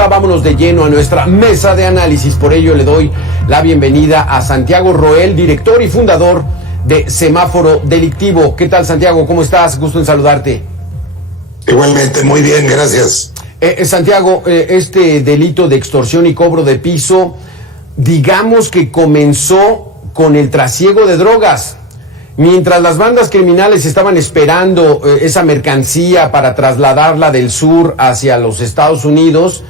ahora vámonos de lleno a nuestra mesa de análisis. Por ello le doy la bienvenida a Santiago Roel, director y fundador de Semáforo Delictivo. ¿Qué tal, Santiago? ¿Cómo estás? Gusto en saludarte. Igualmente, muy bien, gracias. Santiago, este delito de extorsión y cobro de piso, digamos que comenzó con el trasiego de drogas. Mientras las bandas criminales estaban esperando esa mercancía para trasladarla del sur hacia los Estados Unidos,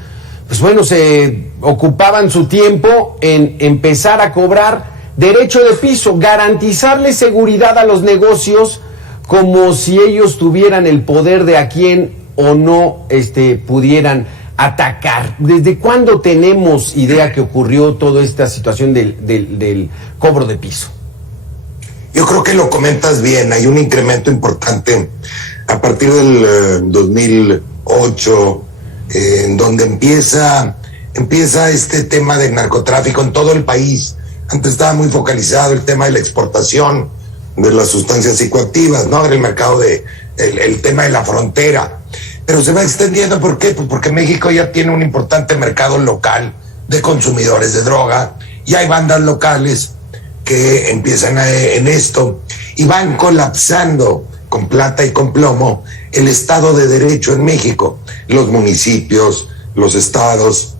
pues bueno, se ocupaban su tiempo en empezar a cobrar derecho de piso, garantizarle seguridad a los negocios como si ellos tuvieran el poder de a quién o no pudieran atacar. ¿Desde cuándo tenemos idea que ocurrió toda esta situación del cobro de piso? Yo creo que lo comentas bien, hay un incremento importante a partir del 2008, en donde empieza este tema del narcotráfico en todo el país. Antes estaba muy focalizado el tema de la exportación de las sustancias psicoactivas, ¿no? Era el mercado el tema de la frontera. Pero se va extendiendo, ¿por qué? Pues porque México ya tiene un importante mercado local de consumidores de droga, y hay bandas locales que empiezan en esto y van colapsando con plata y con plomo el Estado de Derecho en México, los municipios, los estados,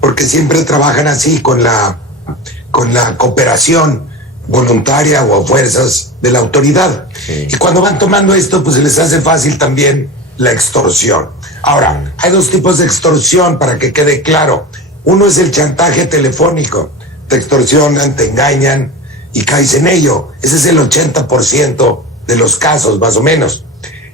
porque siempre trabajan así con la cooperación voluntaria o a fuerzas de la autoridad. Sí. Y cuando van tomando esto, pues se les hace fácil también la extorsión. Ahora, hay dos tipos de extorsión para que quede claro. Uno es el chantaje telefónico. Te extorsionan, te engañan y caes en ello. Ese es el 80% de los casos, más o menos.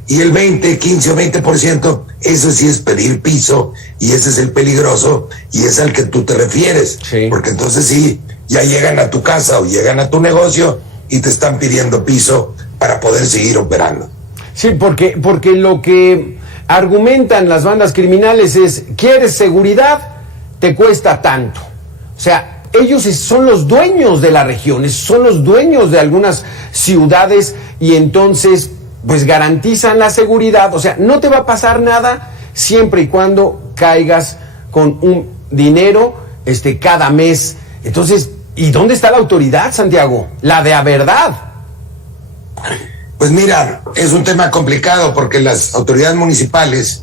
Y el 15 o 20%, eso sí es pedir piso, y ese es el peligroso, y es al que tú te refieres. Sí. Porque entonces sí, ya llegan a tu casa o llegan a tu negocio y te están pidiendo piso para poder seguir operando. Sí, porque lo que argumentan las bandas criminales es: ¿quieres seguridad? Te cuesta tanto. O sea, ellos son los dueños de las regiones, son los dueños de algunas ciudades, y entonces pues garantizan la seguridad. O sea, no te va a pasar nada siempre y cuando caigas con un dinero cada mes. Entonces, ¿y dónde está la autoridad, Santiago? La de a verdad. Pues mira, es un tema complicado porque las autoridades municipales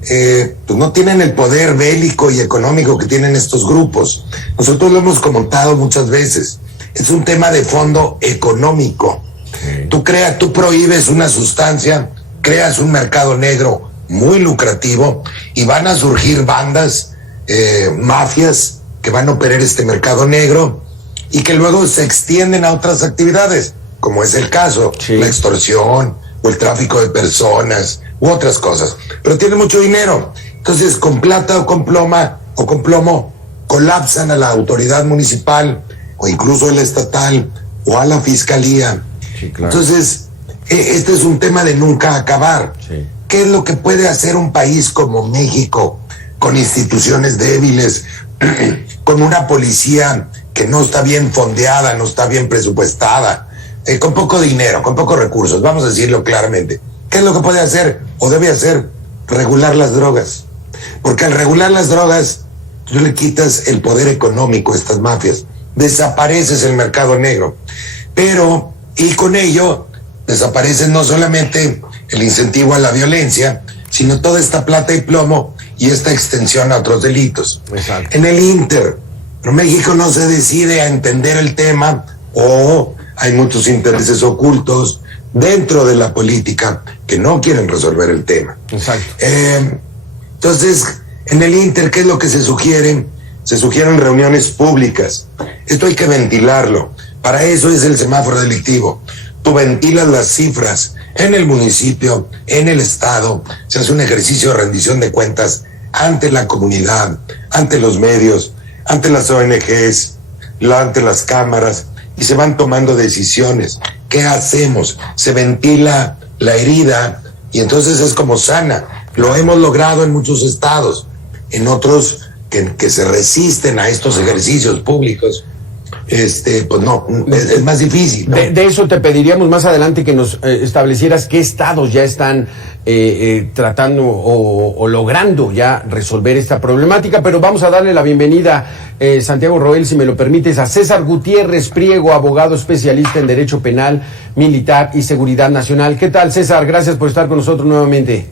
pues no tienen el poder bélico y económico que tienen estos grupos. Nosotros lo hemos comentado muchas veces. Es un tema de fondo económico. Tú prohíbes una sustancia, creas un mercado negro muy lucrativo, y van a surgir bandas, mafias, que van a operar este mercado negro y que luego se extienden a otras actividades, como es el caso, la extorsión o el tráfico de personas u otras cosas. Pero tiene mucho dinero. Entonces, con plata o con plomo, colapsan a la autoridad municipal o incluso a la estatal o a la fiscalía. Sí, claro. Entonces, este es un tema de nunca acabar. Sí. ¿Qué es lo que puede hacer un país como México, con instituciones débiles, con una policía que no está bien fondeada, no está bien presupuestada, con poco dinero, con pocos recursos? Vamos a decirlo claramente. ¿Qué es lo que puede hacer o debe hacer? Regular las drogas. Porque al regular las drogas, tú le quitas el poder económico a estas mafias, desapareces el mercado negro, y con ello desaparece no solamente el incentivo a la violencia, sino toda esta plata y plomo y esta extensión a otros delitos. Exacto. En el Inter, pero México no se decide a entender el tema, o hay muchos intereses ocultos dentro de la política que no quieren resolver el tema. Exacto. Entonces, en el Inter, ¿qué es lo que se sugiere? Se sugieren reuniones públicas. Esto hay que ventilarlo. Para eso es el semáforo delictivo. Tú ventilas las cifras en el municipio, en el estado, se hace un ejercicio de rendición de cuentas ante la comunidad, ante los medios, ante las ONGs, ante las cámaras, y se van tomando decisiones. ¿Qué hacemos? Se ventila la herida y entonces es como sana. Lo hemos logrado en muchos estados. En otros que se resisten a estos ejercicios públicos, pues no, es más difícil, ¿no? De eso te pediríamos más adelante que nos establecieras qué estados ya están tratando o logrando ya resolver esta problemática, pero vamos a darle la bienvenida, Santiago Roel, si me lo permites, a César Gutiérrez Priego, abogado especialista en Derecho Penal, Militar y Seguridad Nacional. ¿Qué tal, César? Gracias por estar con nosotros nuevamente.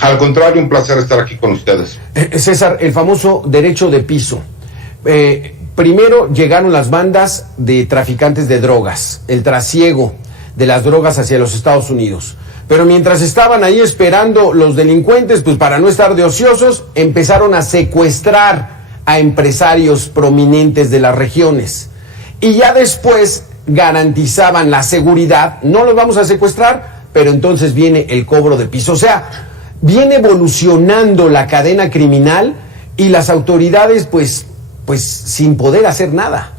Al contrario, un placer estar aquí con ustedes. César, el famoso derecho de piso. Primero llegaron las bandas de traficantes de drogas, el trasiego de las drogas hacia los Estados Unidos. Pero mientras estaban ahí esperando los delincuentes, pues para no estar de ociosos, empezaron a secuestrar a empresarios prominentes de las regiones. Y ya después garantizaban la seguridad, no los vamos a secuestrar, pero entonces viene el cobro de piso. O sea, viene evolucionando la cadena criminal y las autoridades pues sin poder hacer nada.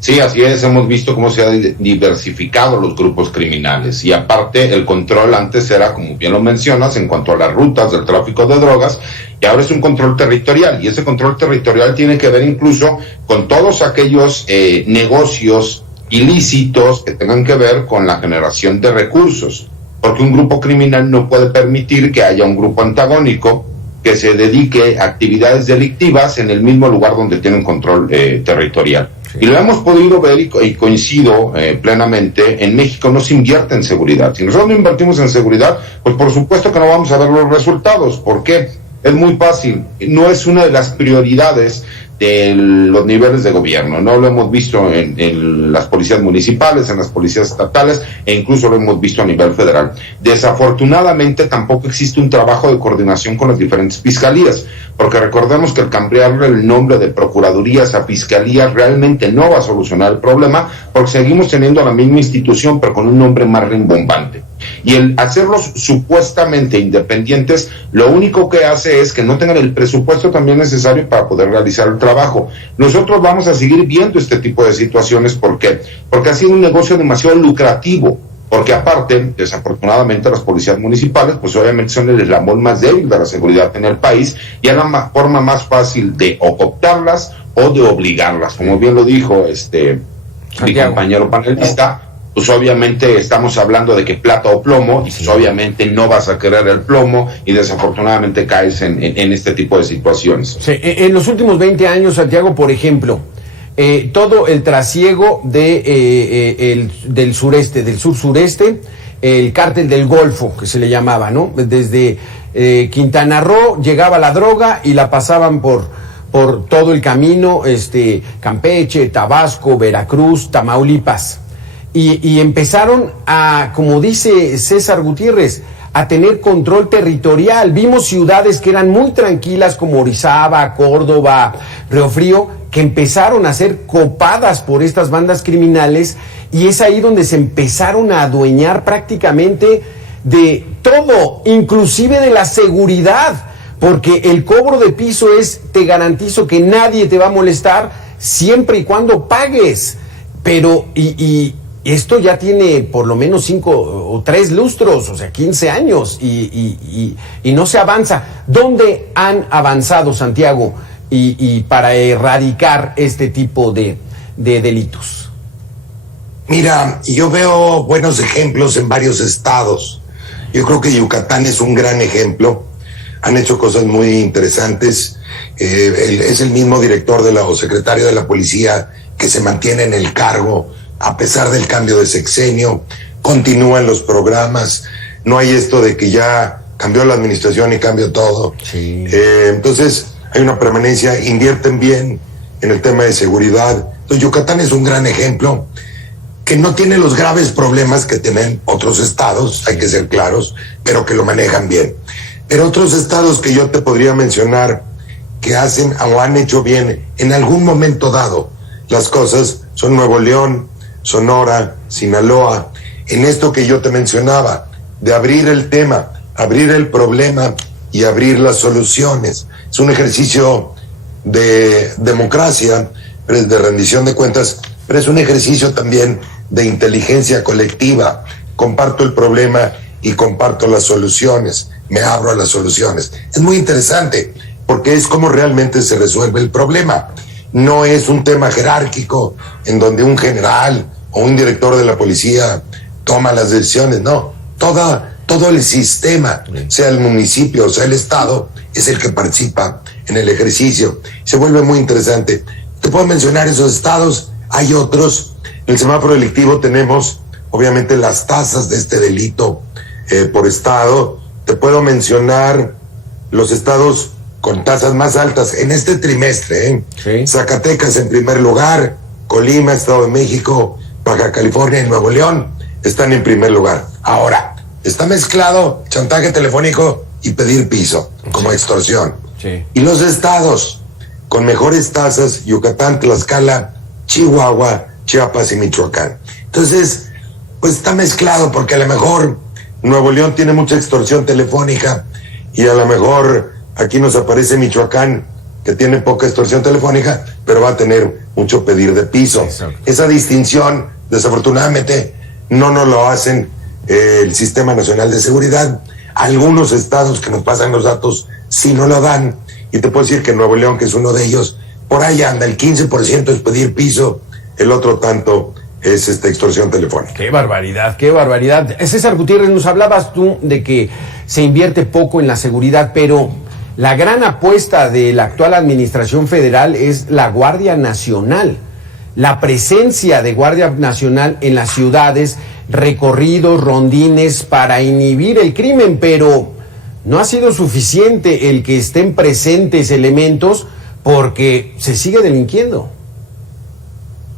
Sí, así es, hemos visto cómo se han diversificado los grupos criminales y aparte el control antes era, como bien lo mencionas, en cuanto a las rutas del tráfico de drogas, y ahora es un control territorial, y ese control territorial tiene que ver incluso con todos aquellos negocios ilícitos que tengan que ver con la generación de recursos, porque un grupo criminal no puede permitir que haya un grupo antagónico que se dedique a actividades delictivas en el mismo lugar donde tiene un control territorial. Sí. Y lo hemos podido ver y coincido plenamente, en México no se invierte en seguridad. Si nosotros no invertimos en seguridad, pues por supuesto que no vamos a ver los resultados. ¿Por qué? Es muy fácil, no es una de las prioridades de los niveles de gobierno, no lo hemos visto en las policías municipales, en las policías estatales e incluso lo hemos visto a nivel federal. Desafortunadamente tampoco existe un trabajo de coordinación con las diferentes fiscalías, porque recordemos que el cambiarle el nombre de procuradurías a fiscalías realmente no va a solucionar el problema, porque seguimos teniendo la misma institución pero con un nombre más rimbombante. Y el hacerlos supuestamente independientes, lo único que hace es que no tengan el presupuesto también necesario para poder realizar el trabajo. Nosotros vamos a seguir viendo este tipo de situaciones, ¿por qué? Porque ha sido un negocio demasiado lucrativo, porque aparte, desafortunadamente, las policías municipales, pues obviamente son el eslabón más débil de la seguridad en el país, y es la forma más fácil de o cooptarlas o de obligarlas, como bien lo dijo mi compañero panelista. Pues obviamente estamos hablando de que plata o plomo, y pues obviamente no vas a querer el plomo y desafortunadamente caes en este tipo de situaciones. Sí, en los últimos 20 años, Santiago, por ejemplo, todo el trasiego del sureste, del sur-sureste, el cártel del Golfo, que se le llamaba, ¿no? Desde Quintana Roo llegaba la droga y la pasaban por todo el camino, Campeche, Tabasco, Veracruz, Tamaulipas. Y empezaron a, como dice César Gutiérrez, a tener control territorial. Vimos ciudades que eran muy tranquilas como Orizaba, Córdoba, Río Frío, que empezaron a ser copadas por estas bandas criminales, y es ahí donde se empezaron a adueñar prácticamente de todo, inclusive de la seguridad, porque el cobro de piso es, te garantizo que nadie te va a molestar siempre y cuando pagues. Pero, esto ya tiene por lo menos 5 o 3 lustros, o sea, 15 años, y no se avanza. ¿Dónde han avanzado, Santiago, y para erradicar este tipo de delitos? Mira, yo veo buenos ejemplos en varios estados. Yo creo que Yucatán es un gran ejemplo. Han hecho cosas muy interesantes. Es el mismo director o secretario de la policía que se mantiene en el cargo a pesar del cambio de sexenio, continúan los programas, no hay esto de que ya cambió la administración y cambió todo. Sí. Entonces hay una permanencia, invierten bien en el tema de seguridad. Entonces Yucatán es un gran ejemplo que no tiene los graves problemas que tienen otros estados, hay que ser claros, pero que lo manejan bien. Pero otros estados que yo te podría mencionar que hacen o han hecho bien en algún momento dado las cosas son Nuevo León, Sonora, Sinaloa, en esto que yo te mencionaba, de abrir el tema, abrir el problema y abrir las soluciones. Es un ejercicio de democracia, de rendición de cuentas, pero es un ejercicio también de inteligencia colectiva. Comparto el problema y comparto las soluciones, me abro a las soluciones. Es muy interesante porque es como realmente se resuelve el problema. no es un tema jerárquico en donde un general o un director de la policía toma las decisiones, no, todo el sistema, sea el municipio o sea el estado, es el que participa en el ejercicio. Se vuelve muy interesante. Te puedo mencionar esos estados, hay otros. En el semáforo delictivo tenemos obviamente las tasas de este delito por estado. Te puedo mencionar los estados con tasas más altas en este trimestre. Sí. Zacatecas en primer lugar, Colima, Estado de México, Baja California y Nuevo León están en primer lugar. Ahora, está mezclado chantaje telefónico y pedir piso como extorsión. Sí. Y los estados con mejores tasas, Yucatán, Tlaxcala, Chihuahua, Chiapas y Michoacán. Entonces, pues está mezclado porque a lo mejor Nuevo León tiene mucha extorsión telefónica y a lo mejor aquí nos aparece Michoacán, que tiene poca extorsión telefónica, pero va a tener mucho pedir de piso. Exacto. Esa distinción, desafortunadamente, no nos lo hacen el Sistema Nacional de Seguridad. Algunos estados que nos pasan los datos sí no lo dan, y te puedo decir que Nuevo León, que es uno de ellos, por ahí anda, el 15% es pedir piso, el otro tanto es extorsión telefónica. Qué barbaridad, qué barbaridad. César Gutiérrez, nos hablabas tú de que se invierte poco en la seguridad, pero la gran apuesta de la actual administración federal es la Guardia Nacional. La presencia de Guardia Nacional en las ciudades, recorridos, rondines para inhibir el crimen, pero no ha sido suficiente el que estén presentes elementos porque se sigue delinquiendo.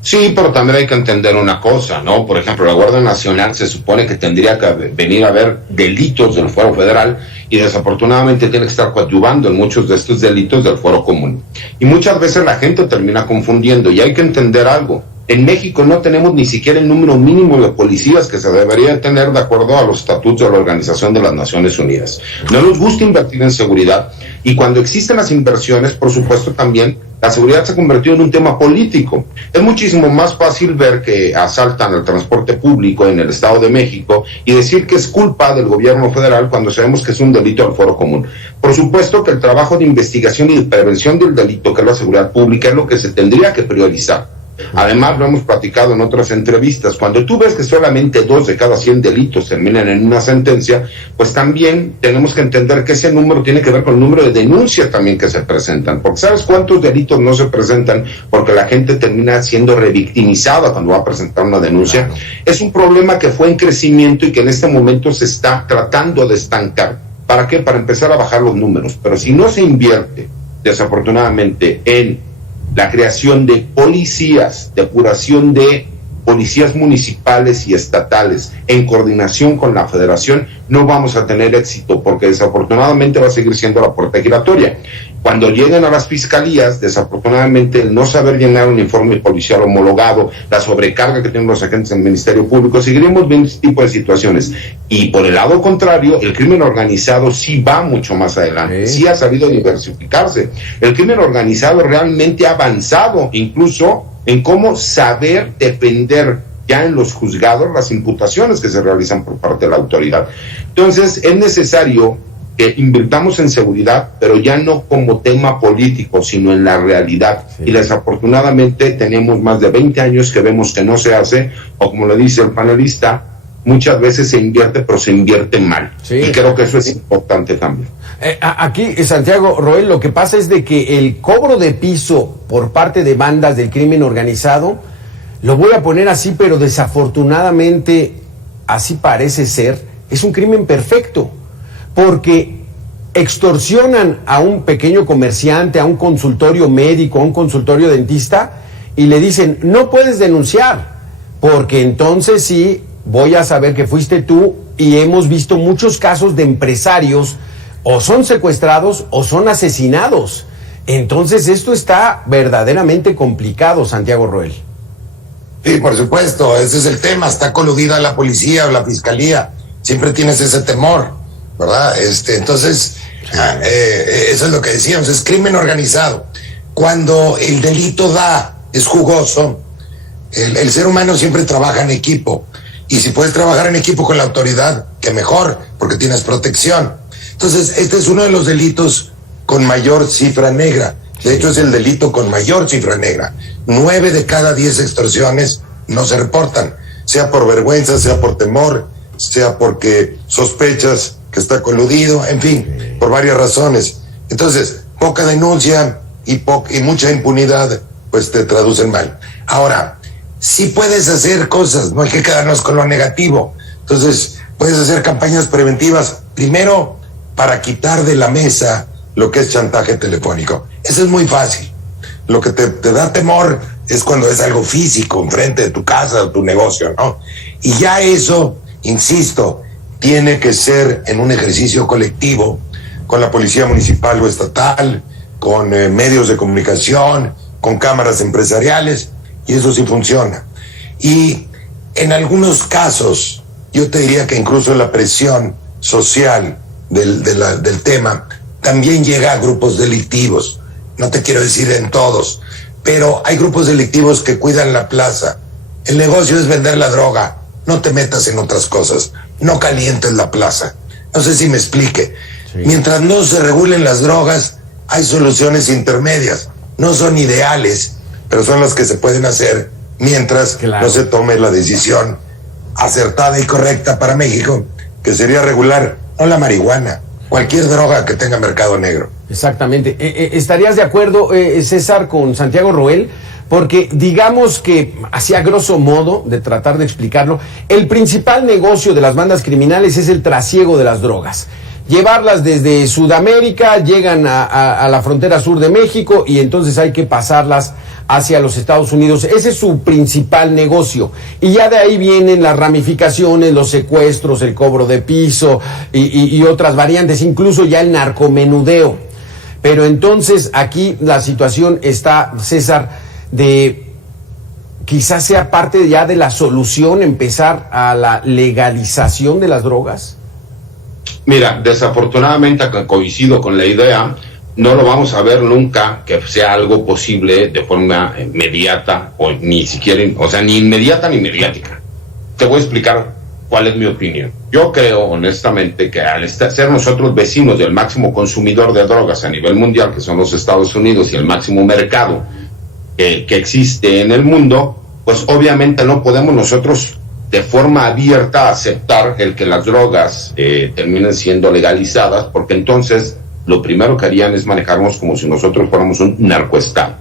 Sí, pero también hay que entender una cosa, ¿no? Por ejemplo, la Guardia Nacional se supone que tendría que venir a ver delitos del fuero federal y desafortunadamente tiene que estar coadyuvando en muchos de estos delitos del fuero común. Y muchas veces la gente termina confundiendo y hay que entender algo. En México no tenemos ni siquiera el número mínimo de policías que se debería tener de acuerdo a los estatutos de la Organización de las Naciones Unidas. No nos gusta invertir en seguridad y cuando existen las inversiones, por supuesto también, la seguridad se ha convertido en un tema político. Es muchísimo más fácil ver que asaltan el transporte público en el Estado de México y decir que es culpa del gobierno federal cuando sabemos que es un delito del fuero común. Por supuesto que el trabajo de investigación y de prevención del delito, que es la seguridad pública, es lo que se tendría que priorizar. Además, lo hemos platicado en otras entrevistas, cuando tú ves que solamente 2 de cada 100 delitos terminan en una sentencia, pues también tenemos que entender que ese número tiene que ver con el número de denuncias también que se presentan, porque ¿sabes cuántos delitos no se presentan? Porque la gente termina siendo revictimizada cuando va a presentar una denuncia. Claro. Es un problema que fue en crecimiento y que en este momento se está tratando de estancar. ¿Para qué? Para empezar a bajar los números, pero si no se invierte, desafortunadamente, en la creación de policías, depuración de policías municipales y estatales en coordinación con la federación, no vamos a tener éxito porque desafortunadamente va a seguir siendo la puerta giratoria. Cuando lleguen a las fiscalías, desafortunadamente el no saber llenar un informe policial homologado, la sobrecarga que tienen los agentes del Ministerio Público, seguiremos viendo este tipo de situaciones. Y por el lado contrario, el crimen organizado sí va mucho más adelante, sí ha sabido diversificarse. El crimen organizado realmente ha avanzado incluso en cómo saber defender ya en los juzgados las imputaciones que se realizan por parte de la autoridad. Entonces, es necesario que invirtamos en seguridad, pero ya no como tema político, sino en la realidad. Sí. Y desafortunadamente tenemos más de 20 años que vemos que no se hace, o como le dice el panelista, muchas veces se invierte, pero se invierte mal. Sí. Y creo que eso es importante también. Aquí, Santiago Roel, lo que pasa es de que el cobro de piso por parte de bandas del crimen organizado, lo voy a poner así, pero desafortunadamente así parece ser, es un crimen perfecto, porque extorsionan a un pequeño comerciante, a un consultorio médico, a un consultorio dentista, y le dicen, no puedes denunciar, porque entonces sí voy a saber que fuiste tú, y hemos visto muchos casos de empresarios o son secuestrados o son asesinados. Entonces esto está verdaderamente complicado, Santiago Roel. Sí, por supuesto, ese es el tema, está coludida la policía o la fiscalía, siempre tienes ese temor, ¿verdad? Entonces, eso es lo que decíamos, es crimen organizado. Cuando el delito es jugoso, el ser humano siempre trabaja en equipo, y si puedes trabajar en equipo con la autoridad, que mejor, porque tienes protección. Entonces, este es uno de los delitos con mayor cifra negra. De hecho, es el delito con mayor cifra negra. 9 de cada 10 extorsiones no se reportan, sea por vergüenza, sea por temor, sea porque sospechas que está coludido, en fin, por varias razones. Entonces, poca denuncia y mucha impunidad, pues te traducen mal. Ahora, sí puedes hacer cosas, no hay que quedarnos con lo negativo. Entonces, puedes hacer campañas preventivas, primero, para quitar de la mesa lo que es chantaje telefónico. Eso es muy fácil. Lo que te da temor es cuando es algo físico, enfrente de tu casa o tu negocio, ¿no? Y ya eso, insisto, tiene que ser en un ejercicio colectivo, con la policía municipal o estatal, con medios de comunicación, con cámaras empresariales, y eso sí funciona. Y en algunos casos, yo te diría que incluso la presión social del tema también llega a grupos delictivos. No te quiero decir en todos, pero hay grupos delictivos que cuidan la plaza. El negocio es vender la droga. No te metas en otras cosas. No calientes la plaza. No sé si me explique. Sí. Mientras no se regulen las drogas, hay soluciones intermedias. No son ideales, pero son las que se pueden hacer mientras no se tome la decisión acertada y correcta para México, que sería regular, no la marihuana, cualquier droga que tenga mercado negro. Exactamente. ¿Estarías de acuerdo, César, con Santiago Roel? Porque digamos que, así a grosso modo, de tratar de explicarlo, el principal negocio de las bandas criminales es el trasiego de las drogas. Llevarlas desde Sudamérica, llegan a la frontera sur de México y entonces hay que pasarlas hacia los Estados Unidos. Ese es su principal negocio. Y ya de ahí vienen las ramificaciones, los secuestros, el cobro de piso y otras variantes, incluso ya el narcomenudeo. Pero entonces aquí la situación está, César, de quizás sea parte ya de la solución empezar a la legalización de las drogas. Mira, desafortunadamente coincido con la idea, no lo vamos a ver nunca que sea algo posible de forma inmediata o ni siquiera, o sea, ni inmediata ni mediática. Te voy a explicar cuál es mi opinión. Yo creo honestamente que al ser nosotros vecinos del máximo consumidor de drogas a nivel mundial, que son los Estados Unidos, y el máximo mercado que existe en el mundo, pues obviamente no podemos nosotros de forma abierta aceptar el que las drogas terminen siendo legalizadas, porque entonces lo primero que harían es manejarnos como si nosotros fuéramos un narcoestado.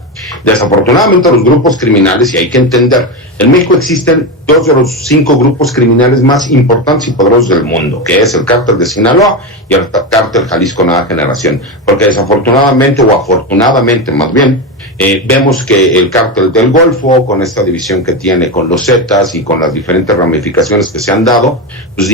Desafortunadamente los grupos criminales, y hay que entender, en México existen 2 de los 5 grupos criminales más importantes y poderosos del mundo, que es el Cártel de Sinaloa y el Cártel Jalisco Nueva Generación, porque desafortunadamente, o afortunadamente más bien, vemos que el Cártel del Golfo, con esta división que tiene con los Zetas y con las diferentes ramificaciones que se han dado, pues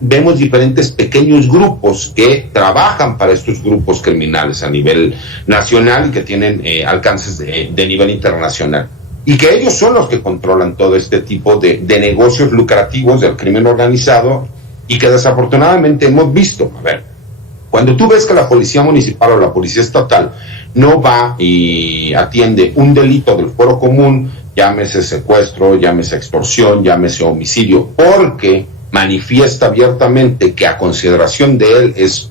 vemos diferentes pequeños grupos que trabajan para estos grupos criminales a nivel nacional y que tienen alcances de nivel internacional. Y que ellos son los que controlan todo este tipo de negocios lucrativos del crimen organizado y que desafortunadamente hemos visto. A ver, cuando tú ves que la policía municipal o la policía estatal no va y atiende un delito del fuero común, llámese secuestro, llámese extorsión, llámese homicidio, porque manifiesta abiertamente que a consideración de él es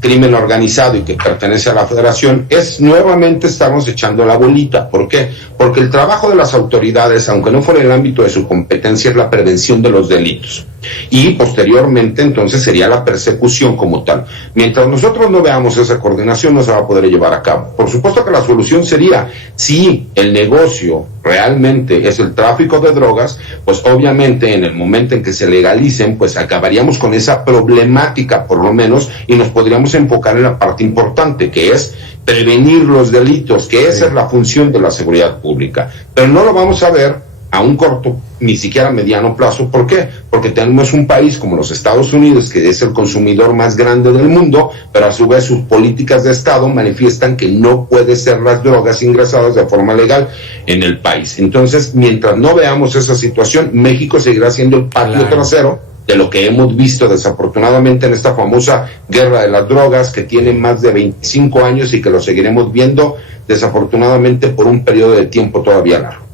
crimen organizado y que pertenece a la federación, es nuevamente estamos echando la bolita. ¿Por qué? Porque el trabajo de las autoridades, aunque no fuera el ámbito de su competencia, es la prevención de los delitos. Y posteriormente entonces sería la persecución como tal. Mientras nosotros no veamos esa coordinación, no se va a poder llevar a cabo. Por supuesto que la solución sería, si el negocio realmente es el tráfico de drogas, pues obviamente en el momento en que se legalicen, pues acabaríamos con esa problemática por lo menos y nos podríamos enfocar en la parte importante, que es prevenir los delitos, que esa es la función de la seguridad pública. Pero no lo vamos a ver a un corto, ni siquiera a mediano plazo. ¿Por qué? Porque tenemos un país como los Estados Unidos, que es el consumidor más grande del mundo, pero a su vez sus políticas de Estado manifiestan que no puede ser las drogas ingresadas de forma legal en el país. Entonces, mientras no veamos esa situación, México seguirá siendo el patio trasero de lo que hemos visto desafortunadamente en esta famosa guerra de las drogas, que tiene más de 25 años y que lo seguiremos viendo desafortunadamente por un periodo de tiempo todavía largo.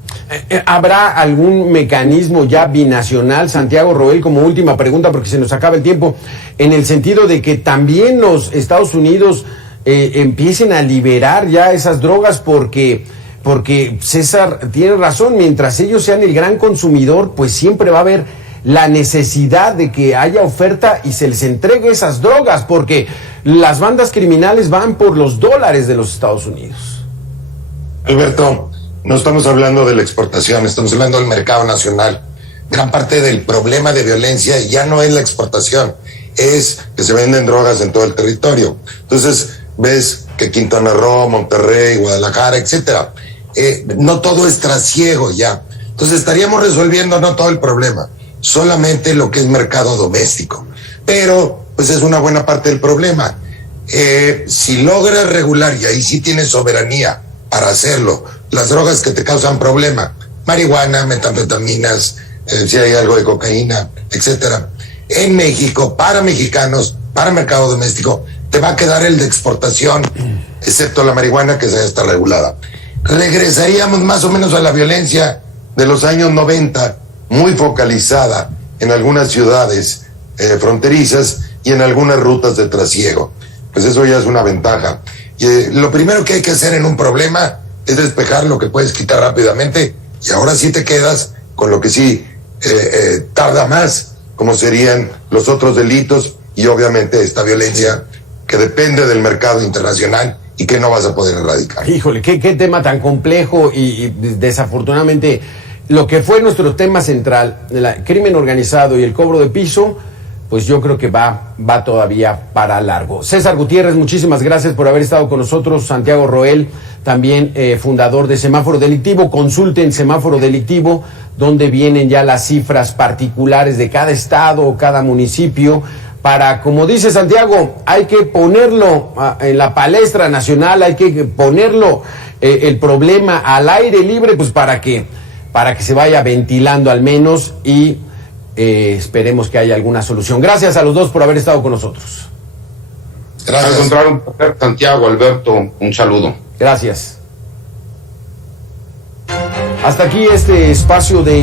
¿Habrá algún mecanismo ya binacional, Santiago Roel, como última pregunta, porque se nos acaba el tiempo, en el sentido de que también los Estados Unidos empiecen a liberar ya esas drogas porque César tiene razón, mientras ellos sean el gran consumidor, pues siempre va a haber la necesidad de que haya oferta y se les entregue esas drogas, porque las bandas criminales van por los dólares de los Estados Unidos. Alberto, no estamos hablando de la exportación, estamos hablando del mercado nacional. Gran parte del problema de violencia ya no es la exportación, es que se venden drogas en todo el territorio. Entonces, ves que Quintana Roo, Monterrey, Guadalajara, etcétera, no todo es trasiego ya. Entonces estaríamos resolviendo no todo el problema, solamente lo que es mercado doméstico. Pero, pues es una buena parte del problema. Si logras regular, y ahí sí tienes soberanía para hacerlo, las drogas que te causan problema, marihuana, metanfetaminas, si hay algo de cocaína, etcétera, en México, para mexicanos, para mercado doméstico, te va a quedar el de exportación, excepto la marihuana, que ya está regulada. Regresaríamos más o menos a la violencia de los años 90, muy focalizada en algunas ciudades fronterizas y en algunas rutas de trasiego. Pues eso ya es una ventaja. Y lo primero que hay que hacer en un problema es despejar lo que puedes quitar rápidamente, y ahora sí te quedas con lo que sí tarda más, como serían los otros delitos y obviamente esta violencia que depende del mercado internacional y que no vas a poder erradicar. Híjole, qué tema tan complejo y desafortunadamente lo que fue nuestro tema central, el crimen organizado y el cobro de piso, pues yo creo que va todavía para largo. César Gutiérrez, muchísimas gracias por haber estado con nosotros. Santiago Roel, también fundador de Semáforo Delictivo. Consulten Semáforo Delictivo, donde vienen ya las cifras particulares de cada estado o cada municipio, para, como dice Santiago, hay que ponerlo en la palestra nacional, hay que ponerlo el problema al aire libre, pues para que se vaya ventilando al menos y esperemos que haya alguna solución. Gracias a los dos por haber estado con nosotros. Gracias. Al contrario, Santiago, Alberto, un saludo. Gracias. Hasta aquí este espacio de